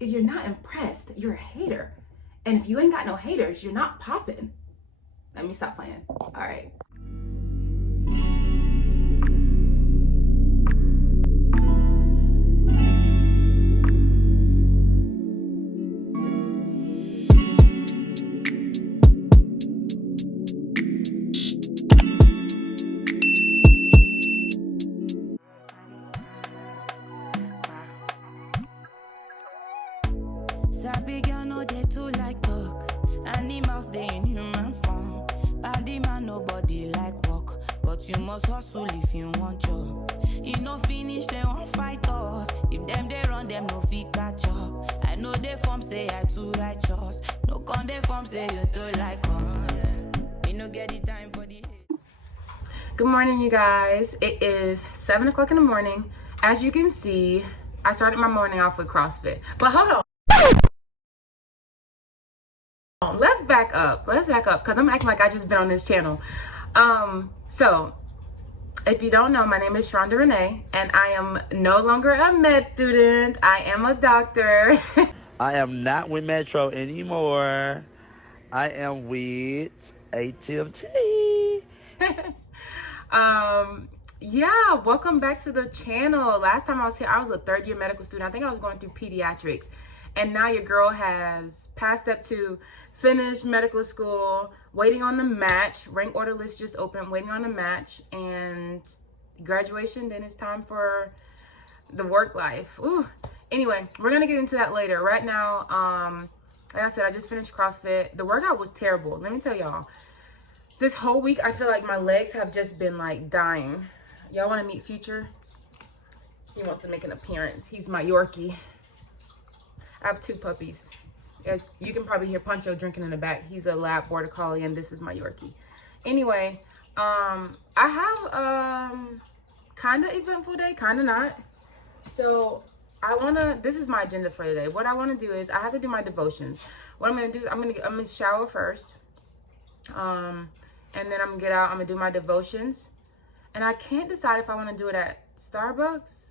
If you're not impressed, you're a hater. And if you ain't got no haters, you're not popping. Let me stop playing. All right. Sabi girl no dey too like talk. Animals dey in human form. Body man nobody like work, but you must hustle if you want job. You no finish they won't fight us. If them they run them no fit catch up. I know they form say I too righteous. No con they form say you too like us. You no get the time for the hate. Good morning, you guys. It is 7 o'clock in the morning. As you can see, I started my morning off with CrossFit. But hold on. Let's back up because I'm acting like I just been on this channel. So if you don't know, my name is Sharonda Renee and I am no longer a med student. I am a doctor. I am not with Metro anymore. I am with ATMT. Yeah, welcome back to the channel. Last time I was here, I was a third-year medical student. I think I was going through pediatrics. And now your girl has passed step 2, finished medical school, waiting on the match. Rank order list just opened, waiting on the match, and graduation. Then it's time for the work life. Ooh. Anyway, we're gonna get into that later. Right now, like I said, I just finished CrossFit. The workout was terrible. Let me tell y'all. This whole week, I feel like my legs have just been like dying. Y'all want to meet Future? He wants to make an appearance. He's my Yorkie. I have 2 puppies. As you can probably hear Pancho drinking in the back. He's a lab border collie and this is my Yorkie. Anyway, I have kind of eventful day, kind of not. So this is my agenda for today. What I want to do is I have to do my devotions. What I'm going to do, I'm going to shower first. And then I'm gonna get out, I'm gonna do my devotions. And I can't decide if I want to do it at Starbucks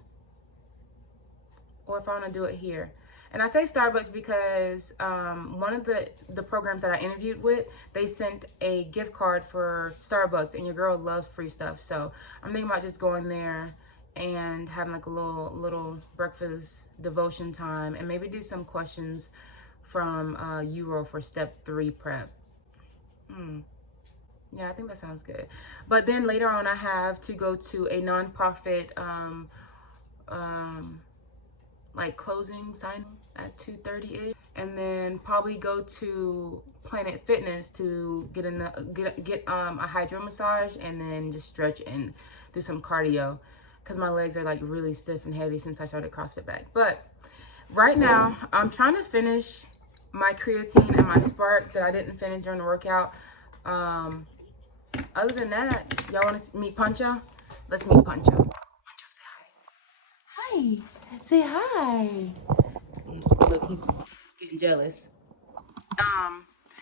or if I want to do it here. And I say Starbucks because one of the programs that I interviewed with, they sent a gift card for Starbucks, and your girl loves free stuff. So I'm thinking about just going there and having like a little breakfast devotion time, and maybe do some questions from Euro for step 3 prep. Yeah, I think that sounds good. But then later on, I have to go to a nonprofit like closing sign at 2:30ish, and then probably go to Planet Fitness to get a hydro massage, and then just stretch and do some cardio because my legs are like really stiff and heavy since I started CrossFit back. But right now, I'm trying to finish my creatine and my Spark that I didn't finish during the workout. Other than that, y'all want to meet Pancho? Let's meet Pancho. Pancho, say hi. Hi. Say hi. Look, he's getting jealous.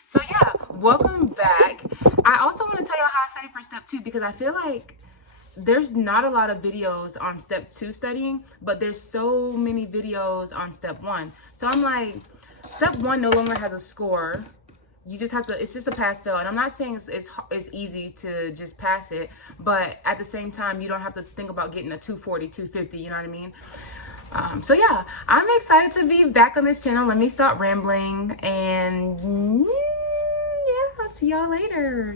So yeah, welcome back. I also want to tell y'all how I studied for step 2 because I feel like there's not a lot of videos on step 2 studying, but there's so many videos on step 1. So I'm like, step 1 no longer has a score. You just have to, it's just a pass fail. And I'm not saying it's easy to just pass it, but at the same time, you don't have to think about getting a 240, 250, you know what I mean? So yeah, I'm excited to be back on this channel. Let me stop rambling, and yeah, I'll see y'all later.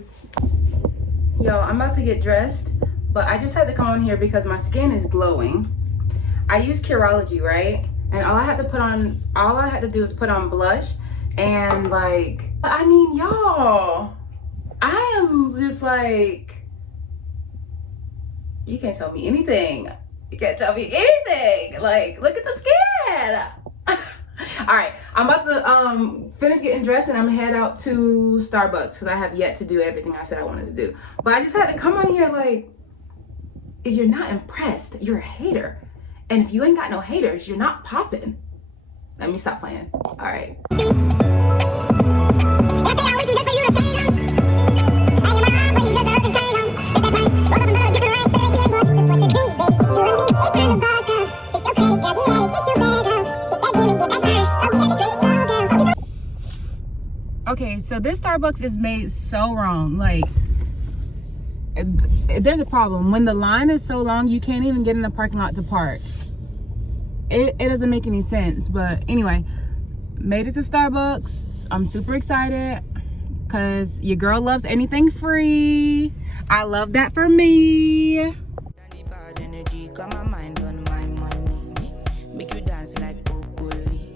Yo, I'm about to get dressed, but I just had to come on here because my skin is glowing. I use Curology, right? And all I had to do is put on blush, and like, I mean, y'all, I am just like, you can't tell me anything. You can't tell me anything. Like, look at the skin. All right, I'm about to finish getting dressed, and I'm head out to Starbucks because I have yet to do everything I said I wanted to do. But I just had to come on here like, if you're not impressed, you're a hater. And if you ain't got no haters, you're not popping. Let me stop playing. All right. Okay, so this Starbucks is made so wrong. Like, there's a problem. When the line is so long, you can't even get in the parking lot to park. It doesn't make any sense. But anyway, made it to Starbucks. I'm super excited because your girl loves anything free. I love that for me. Bad energy, got my mind on my money. Make you dance like broccoli.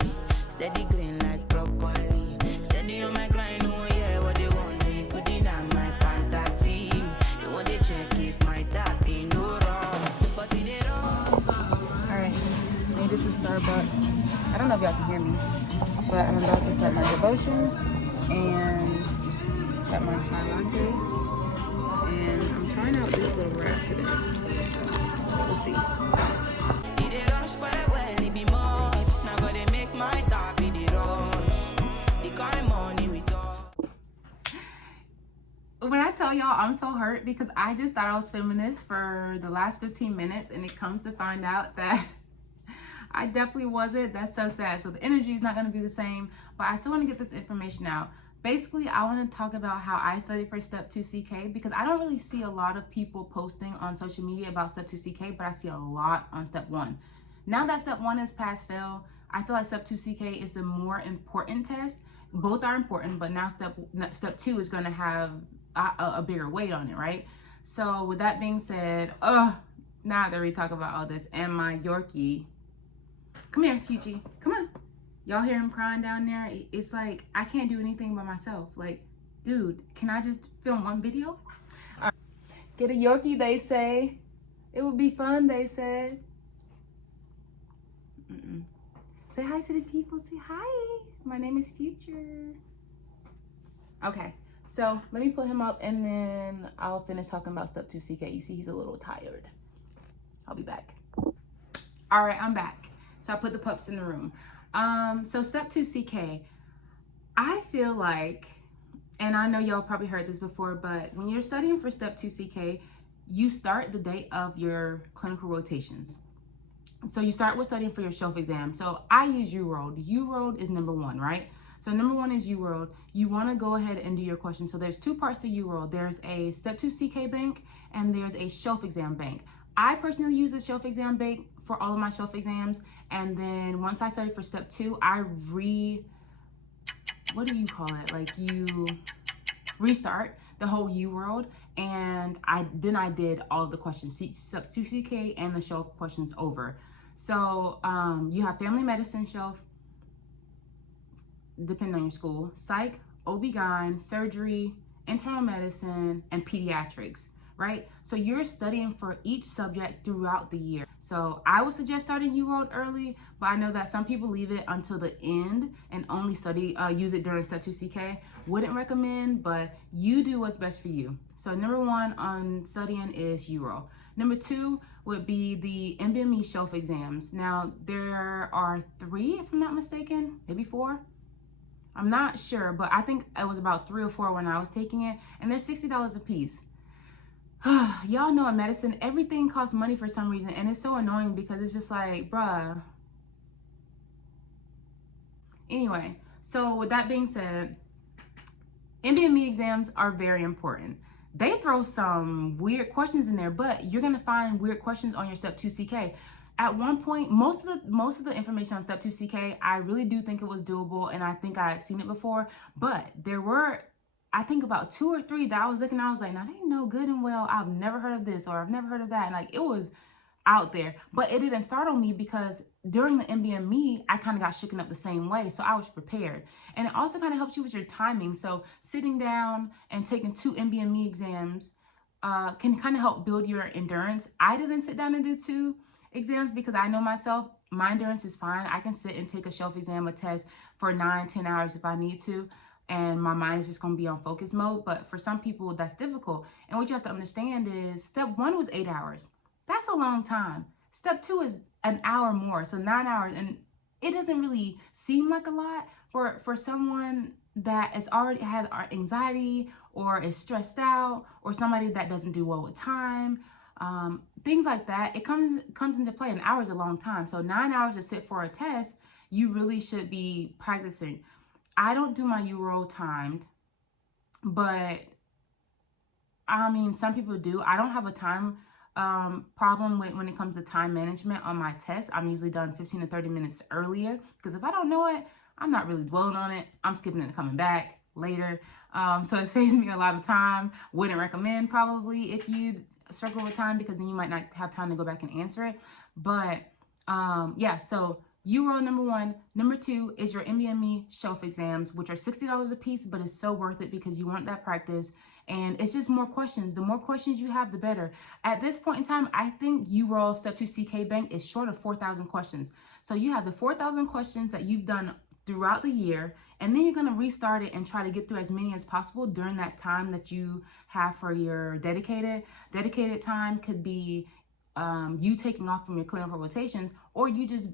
Steady green like broccoli. Steady on my grind, oh yeah, what they want me. Could deny my fantasy. They want to check if my tap ain't no wrong. But it ain't wrong. Alright, made it to Starbucks. I don't know if y'all can hear me, but I'm about to start my devotions and got my chai latte. And I'm trying out this little wrap today. We'll see. It ain't rush, but well, it be much. Now gotta make my tap in the rush. The kind money we talk. When I tell y'all I'm so hurt because I just thought I was filming this for the last 15 minutes and it comes to find out that I definitely wasn't. That's so sad. So the energy is not going to be the same, but I still want to get this information out. Basically, I want to talk about how I studied for Step 2 CK because I don't really see a lot of people posting on social media about Step 2 CK, but I see a lot on Step 1. Now that Step 1 is pass fail, I feel like Step 2 CK is the more important test. Both are important, but now Step 2 is going to have a bigger weight on it, right? So with that being said, now that we talk about all this, and my Yorkie, come here, Fuji, come on. Y'all hear him crying down there? It's like, I can't do anything by myself. Like, dude, can I just film one video? Get a Yorkie, they say. It would be fun, they said. Say hi to the people, say hi. My name is Future. Okay, so let me put him up and then I'll finish talking about Step 2 CK. You see, he's a little tired. I'll be back. All right, I'm back. So I put the pups in the room. So Step 2 CK, I feel like, and I know y'all probably heard this before, but when you're studying for Step 2 CK, you start the day of your clinical rotations. So you start with studying for your shelf exam. So I use UWorld. UWorld is number 1, right? So number 1 is UWorld. You want to go ahead and do your questions. So there's 2 parts to UWorld. There's a Step 2 CK bank and there's a shelf exam bank. I personally use the shelf exam bank for all of my shelf exams. And then once I study for Step 2, what do you call it? Like, you restart the whole UWorld. And I did all of the questions, Step 2 CK and the shelf questions over. So you have family medicine shelf, depending on your school, psych, OB-GYN, surgery, internal medicine, and pediatrics, right? So you're studying for each subject throughout the year. So I would suggest starting UWorld early, but I know that some people leave it until the end and only use it during Step 2 CK. Wouldn't recommend, but you do what's best for you. So number 1 on studying is UWorld. Number 2 would be the NBME shelf exams. Now there are 3, if I'm not mistaken, maybe 4. I'm not sure, but I think it was about 3 or 4 when I was taking it, and they're $60 a piece. Y'all know in medicine, everything costs money for some reason, and it's so annoying because it's just like, bruh. Anyway, so with that being said, NBME exams are very important. They throw some weird questions in there, but you're gonna find weird questions on your Step 2 CK. At one point, most of the information on Step 2 CK, I really do think it was doable, and I think I had seen it before, but there were, I think, about 2 or 3 that I was looking at. I was like, now they know good and well I've never heard of this or I've never heard of that. And like, it was out there, but it didn't startle me because during the NBME, I kind of got shaken up the same way. So I was prepared. And it also kind of helps you with your timing. So sitting down and taking 2 NBME exams can kind of help build your endurance. I didn't sit down and do 2 exams because I know myself, my endurance is fine. I can sit and take a shelf exam, a test for 9-10 hours if I need to. And my mind is just going to be on focus mode. But for some people, that's difficult. And what you have to understand is Step 1 was 8 hours. That's a long time. Step 2 is an hour more, so 9 hours. And it doesn't really seem like a lot for someone that has already had anxiety or is stressed out or somebody that doesn't do well with time. Things like that, it comes into play. An hour is a long time. So 9 hours to sit for a test, you really should be practicing. I don't do my URO timed, but I mean, some people do. I don't have a time problem when it comes to time management on my tests. I'm usually done 15 to 30 minutes earlier, because if I don't know it, I'm not really dwelling on it. I'm skipping it and coming back later. So it saves me a lot of time. Wouldn't recommend probably if you struggle with time, because then you might not have time to go back and answer it. But yeah, so URO number 1. Number 2 is your NBME shelf exams, which are $60 a piece, but it's so worth it because you want that practice. And it's just more questions. The more questions you have, the better. At this point in time, I think URO Step 2 CK Bank is short of 4,000 questions. So you have the 4,000 questions that you've done throughout the year, and then you're going to restart it and try to get through as many as possible during that time that you have for your dedicated. Dedicated time could be you taking off from your clinical rotations, or you just,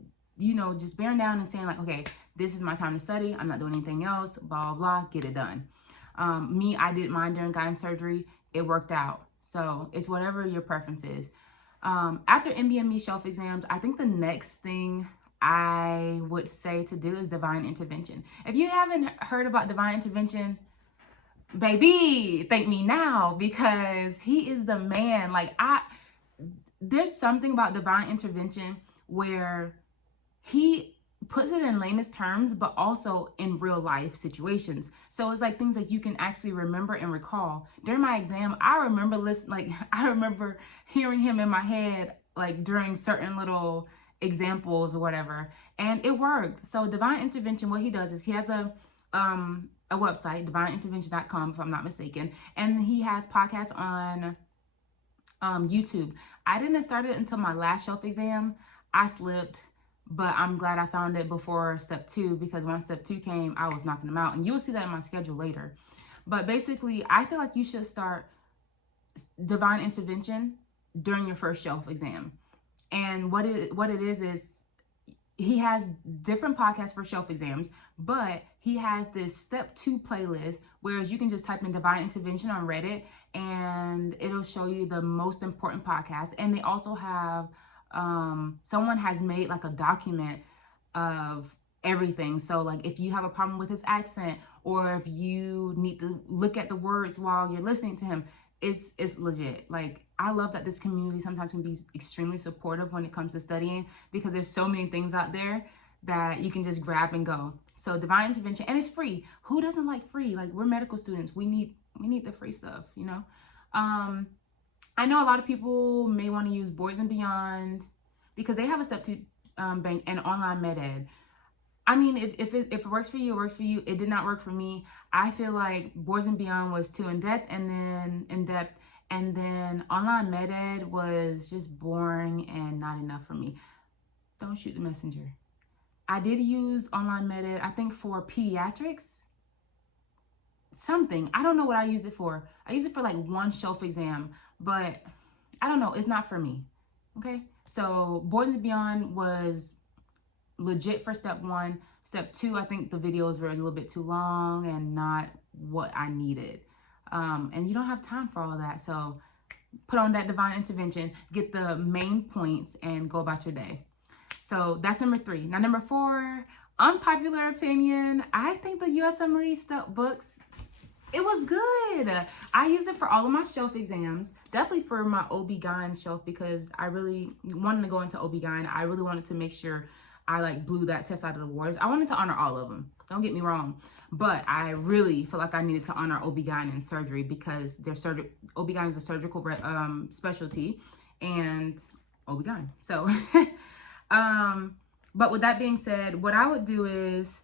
just bearing down and saying like, okay, this is my time to study. I'm not doing anything else, blah, blah, blah, get it done. Me, I did mine during guidance surgery. It worked out. So it's whatever your preference is. After NBME shelf exams, I think the next thing I would say to do is divine intervention. If you haven't heard about divine intervention, baby, thank me now, because he is the man. Like, there's something about divine intervention where he puts it in lamest terms, but also in real life situations. So it's like things that you can actually remember and recall. During my exam, I remember hearing him in my head, like during certain little examples or whatever, and it worked. So divine intervention, what he does is he has a website, divineintervention.com, if I'm not mistaken, and he has podcasts on YouTube. I didn't start it until my last shelf exam. I slipped, but I'm glad I found it before Step 2, because when Step 2 came, I was knocking them out, and you will see that in my schedule later. But basically, I feel like you should start divine intervention during your first shelf exam. And what it is he has different podcasts for shelf exams, but he has this Step 2 playlist, whereas you can just type in divine intervention on Reddit and it'll show you the most important podcasts. And they also have someone has made like a document of everything. So like if you have a problem with his accent, or if you need to look at the words while you're listening to him, it's legit. Like, I love that this community sometimes can be extremely supportive when it comes to studying, because there's so many things out there that you can just grab and go. So divine intervention, and it's free. Who doesn't like free? Like, we're medical students. We need the free stuff, I know a lot of people may want to use Boys and Beyond because they have a Step 2 bank and online med ed. I mean, if it works for you, it works for you. It did not work for me. I feel like Boys and Beyond was too in-depth, and then online med ed was just boring and not enough for me. Don't shoot the messenger. I did use online med ed, I think for pediatrics, something. I don't know what I used it for. I used it for like one shelf exam, but I don't know. It's not for me. Okay. So Boys and Beyond was legit for Step 1. Step 2, I think the videos were a little bit too long and not what I needed. And you don't have time for all of that. So put on that divine intervention, get the main points, and go about your day. So that's number 3. Now, number 4, unpopular opinion. I think the USMLE Step books, it was good. I used it for all of my shelf exams, definitely for my OB-GYN shelf, because I really wanted to go into OB-GYN. I really wanted to make sure I like blew that test out of the waters. I wanted to honor all of them. Don't get me wrong. But I really feel like I needed to honor OB-GYN and surgery, because OB-GYN is a surgical specialty, and OB-GYN. So, but with that being said, what I would do is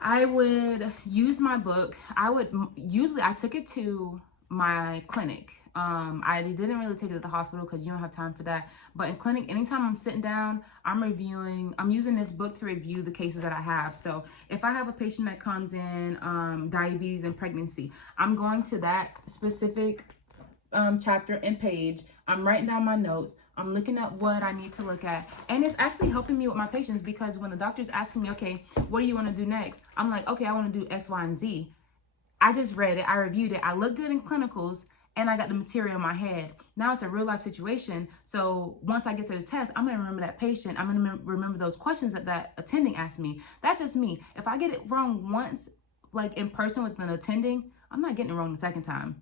I would use my book. I took it to my clinic. I didn't really take it to the hospital because you don't have time for that. But in clinic, anytime I'm sitting down, I'm using this book to review the cases that I have. So if I have a patient that comes in, diabetes and pregnancy, I'm going to that specific chapter and page. I'm writing down my notes. I'm looking at what I need to look at. And it's actually helping me with my patients, because when the doctor's asking me, okay, what do you want to do next? I'm like, okay, I want to do X, Y, and Z. I just read it. I reviewed it. I look good in clinicals. and I got the material in my head. Now it's a real life situation. So once I get to the test, I'm gonna remember that patient. I'm gonna remember those questions that attending asked me. That's just me. If I get it wrong once, like in person with an attending, I'm not getting it wrong the second time.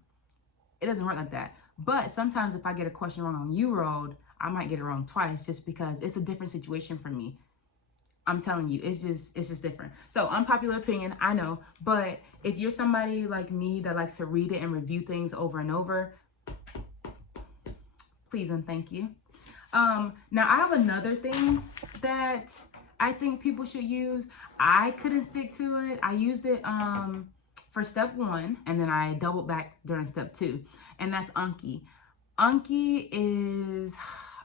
It doesn't work like that. But sometimes if I get a question wrong on UROAD, I might get it wrong twice just because it's a different situation for me. I'm telling you, it's just different. So unpopular opinion, I know, but if you're somebody like me that likes to read it and review things over and over, please and thank you. Now I have another thing that I think people should use. I couldn't stick to it. I used it for step 1, and then I doubled back during step 2, and that's Anki. Anki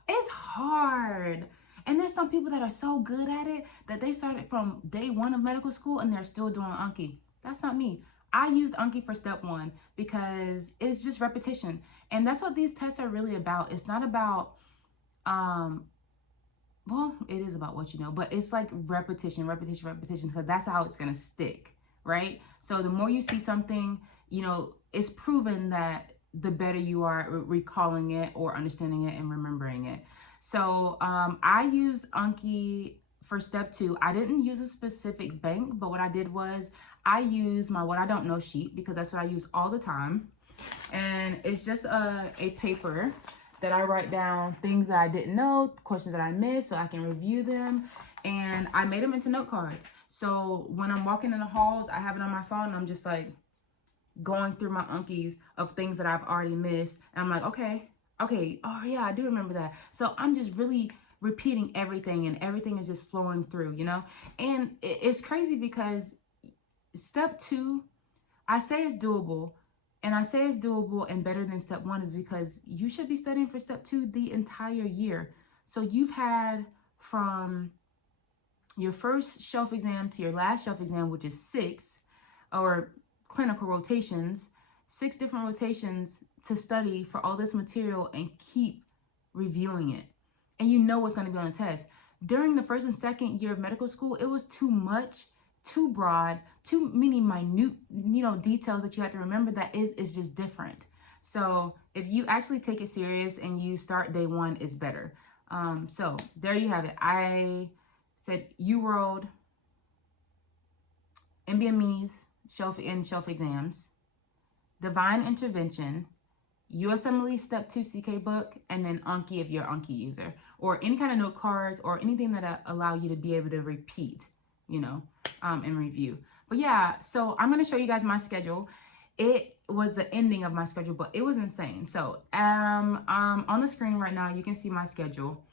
it's hard. And there's some people that are so good at it that they started from day 1 of medical school and they're still doing Anki. That's not me. I used Anki for step 1 because it's just repetition. And that's what these tests are really about. It's not about, well, it is about what you know, but it's like repetition, because that's how it's going to stick, right? So the more you see something, you know, it's proven that the better you are recalling it or understanding it and remembering it. So I used Anki for step 2. I didn't use a specific bank, but what I did was I used my what I don't know sheet, because that's what I use all the time. And it's just a paper that I write down things that I didn't know, questions that I missed, so I can review them. And I made them into note cards. So when I'm walking in the halls, I have it on my phone and I'm just like going through my Ankis of things that I've already missed. And I'm like, okay, oh yeah, I do remember that. So I'm just really repeating everything, and everything is just flowing through, you know? And it's crazy because step 2, I say it's doable, and I say it's doable and better than step 1 is because you should be studying for step 2 the entire year. So you've had from your first shelf exam to your last shelf exam, which is 6, or clinical rotations, 6 different rotations to study for all this material and keep reviewing it. And you know what's going to be on the test. During the first and second year of medical school, it was too much, too broad, too many minute, you know, details that you have to remember that is just different. So if you actually take it serious and you start day 1, it's better. So there you have it. I said UROAD, NBMEs, shelf exams, Divine Intervention, USMLE Step 2 CK book, and then Anki if you're an Anki user, or any kind of note cards or anything that allow you to be able to repeat, you know, and review. But yeah, so I'm going to show you guys my schedule. It was the ending of my schedule, but it was insane. So on the screen right now, you can see my schedule.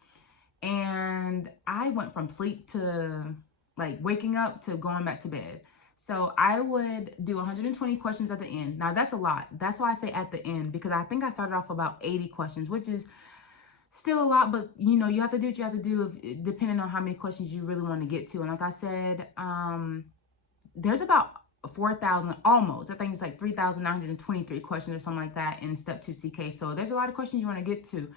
And I went from sleep to like waking up to going back to bed. So I would do 120 questions at the end. Now that's a lot. That's why I say at the end, because I think I started off about 80 questions, which is still a lot, but you know, you have to do what you have to do depending on how many questions you really want to get to. And like I said, there's about 4,000 almost. I think it's like 3,923 questions or something like that in Step 2 CK. So there's a lot of questions you want to get to.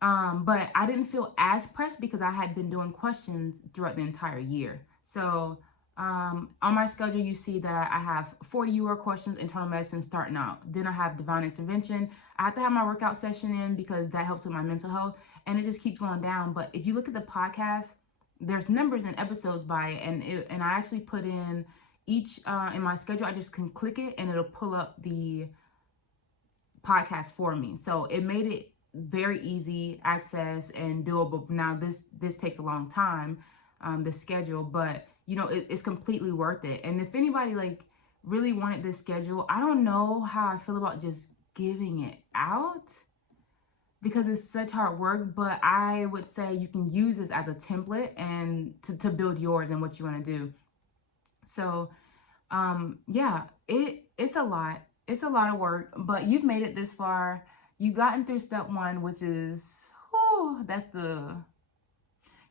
But I didn't feel as pressed because I had been doing questions throughout the entire year. So on my schedule, you see that I have 40 UR questions, internal medicine starting out. Then I have Divine Intervention. I have to have my workout session in because that helps with my mental health, and it just keeps going down. But if you look at the podcast, there's numbers and episodes by it, and I actually put in each in my schedule. I just can click it and it'll pull up the podcast for me. So it made it very easy access and doable. Now this takes a long time, the schedule, but you know, it's completely worth it. And if anybody like really wanted this schedule, I don't know how I feel about just giving it out because it's such hard work, but I would say you can use this as a template and to build yours and what you want to do. So yeah, it's a lot. It's a lot of work, but you've made it this far. You've gotten through Step 1, which is,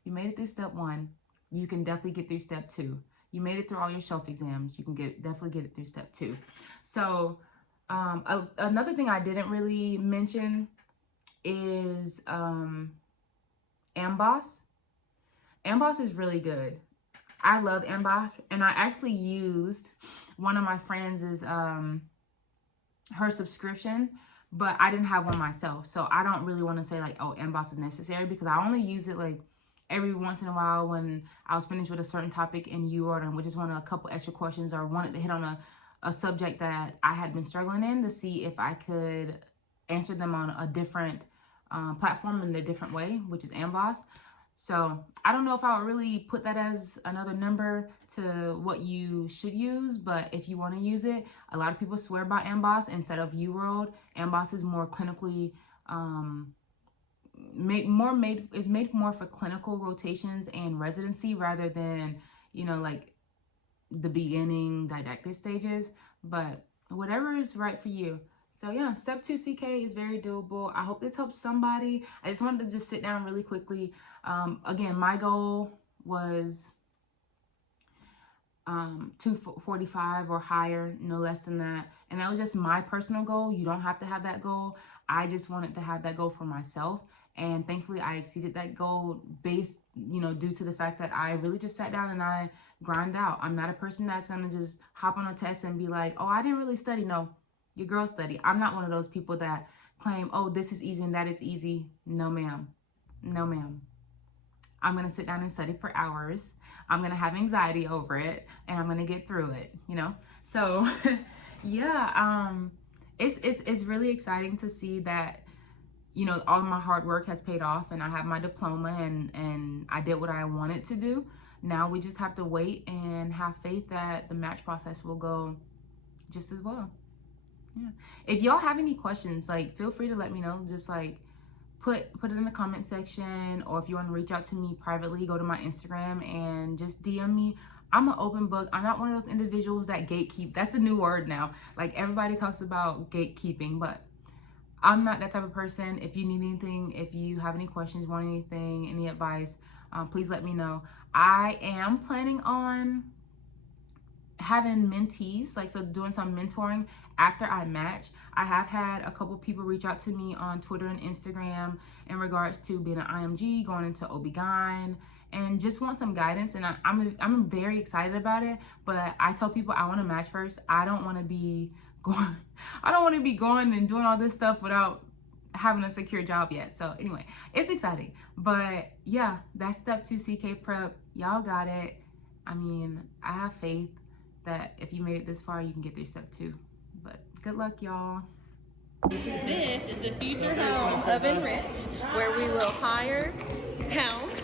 you made it through Step 1. You can definitely get through Step 2. You made it through all your shelf exams. You can definitely get it through Step 2. So another thing I didn't really mention is AMBOSS. AMBOSS is really good. I love AMBOSS, and I actually used one of my friends' her subscription but I didn't have one myself. So I don't really want to say like, oh, Emboss is necessary, because I only use it like every once in a while when I was finished with a certain topic in UART and we just wanted a couple extra questions or wanted to hit on a subject that I had been struggling in, to see if I could answer them on a different platform in a different way, which is Emboss. So I don't know if I would really put that as another number to what you should use, but if you want to use it, a lot of people swear by Emboss instead of UWorld. Emboss is more clinically made more for clinical rotations and residency rather than, you know, like the beginning didactic stages, but whatever is right for you. So yeah, step 2 CK is very doable. I hope this helps somebody. I just wanted to just sit down really quickly. Again, my goal was 245 or higher, no less than that. And that was just my personal goal. You don't have to have that goal. I just wanted to have that goal for myself. And thankfully I exceeded that goal based, you know, due to the fact that I really just sat down and I grind out. I'm not a person that's going to just hop on a test and be like, oh, I didn't really study. No, your girl study. I'm not one of those people that claim, oh, this is easy and that is easy. No, ma'am. No, ma'am. I'm going to sit down and study for hours. I'm going to have anxiety over it and I'm going to get through it, you know? So yeah, it's really exciting to see that, you know, all of my hard work has paid off and I have my diploma and I did what I wanted to do. Now we just have to wait and have faith that the match process will go just as well. Yeah. If y'all have any questions, like, feel free to let me know. Just like put it in the comment section, or if you want to reach out to me privately, go to my Instagram and just DM me. I'm an open book. I'm not one of those individuals that gatekeep. That's a new word now. Like, everybody talks about gatekeeping, but I'm not that type of person. If you need anything, if you have any questions, want anything, any advice, please let me know. I am planning on having mentees, like, so doing some mentoring after I match. I have had a couple people reach out to me on Twitter and Instagram in regards to being an IMG, going into OB-GYN, and just want some guidance. And I'm very excited about it, but I tell people I want to match first. I don't want to be going and doing all this stuff without having a secure job yet. So anyway, it's exciting. But yeah, that's step 2 CK prep. Y'all got it. I mean, I have faith that if you made it this far, you can get through step 2. But good luck, y'all. This is the future home of Enrich, where we will hire, house,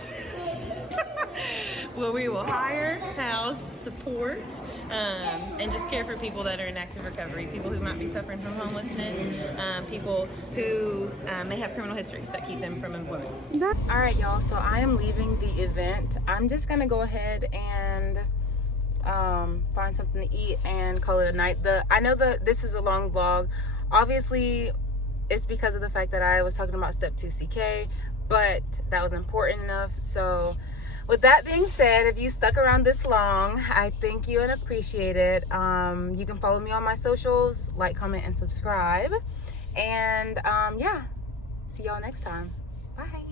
support, and just care for people that are in active recovery, people who might be suffering from homelessness, people who may have criminal histories that keep them from employment. All right, y'all, so I am leaving the event. I'm just gonna go ahead and find something to eat and call it a night. I know that this is a long vlog. Obviously, it's because of the fact that I was talking about step 2 CK, but that was important enough. So with that being said, if you stuck around this long, I thank you and appreciate it. You can follow me on my socials, like, comment, and subscribe. And yeah, see y'all next time. Bye.